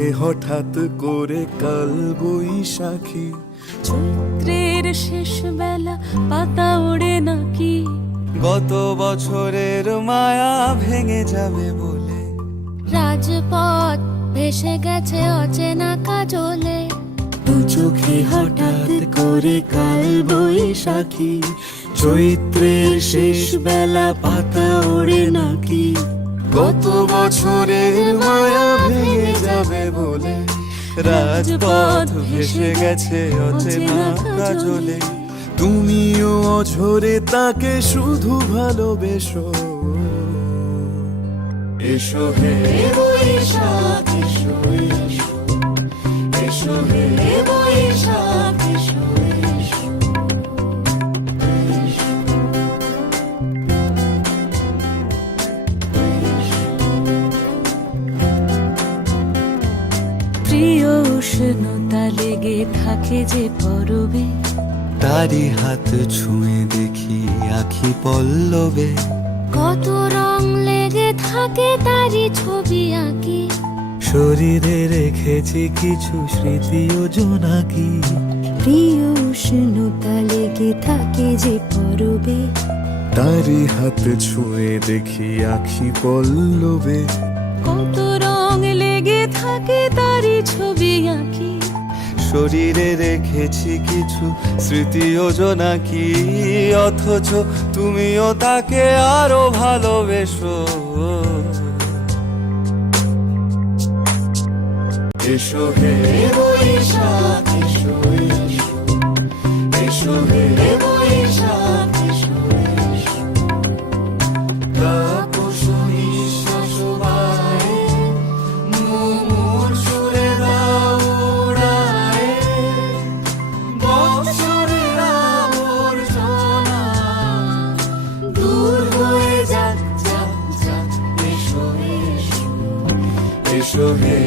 চোখে হঠাৎ করে কাল বৈশাখী, চৈত্রের শেষ বেলা পাতা ওড়ে নাকি, গত বছরের মায়া ভেঙে যাবে বলে, রাজপথ ভেসে গেছে অচেনা কাজলে, দু চোখে হঠাৎ করে কাল বৈশাখী, চৈত্রের শেষ বেলা পাতা ওড়ে নাকি, গত বছরের মায়া ভেঙে যাবে বলে, রাজপথ ভেসে গেছে অচেনা কাজলে, তুমিও অঝরে তাকে শুধু ভালোবেসো। এসো হে বৈশাখ এসো, এসো এসো হে বৈশাখ এসো, এসো এসো। প্রিয় উষ্ণতা লেগে থাকে যে পরবে, তারি হাত ছুঁয়ে দেখি আখি পল্লবে, কত রং লেগে থাকে তারই ছবি আঁকি, শরীরে রেখেছি কিছু স্মৃতি ও জোনাকি, প্রিয় উষ্ণতা লেগে থাকে যে পরবে, তারি হাত ছুঁয়ে দেখি আখি পল্লবে, কত রং লেগে থাকে তারই ছবি আঁকি, শরীরে রেখেছি কিছু স্মৃতি ও জোনাকি, অথচ তুমিও তাকে আরো ভালোবেসো। এসো হে বৈশাখ এসো, এসো এসো হে বৈশাখ এসো, এসো। তাপস নিঃশ্বাস বায়ে, মুমুর সুরে দাও উড়ায়ে, বৎসরের আবর্জনা দূর হয়ে যাক, যাক, যাক। এসো এসো এসো হে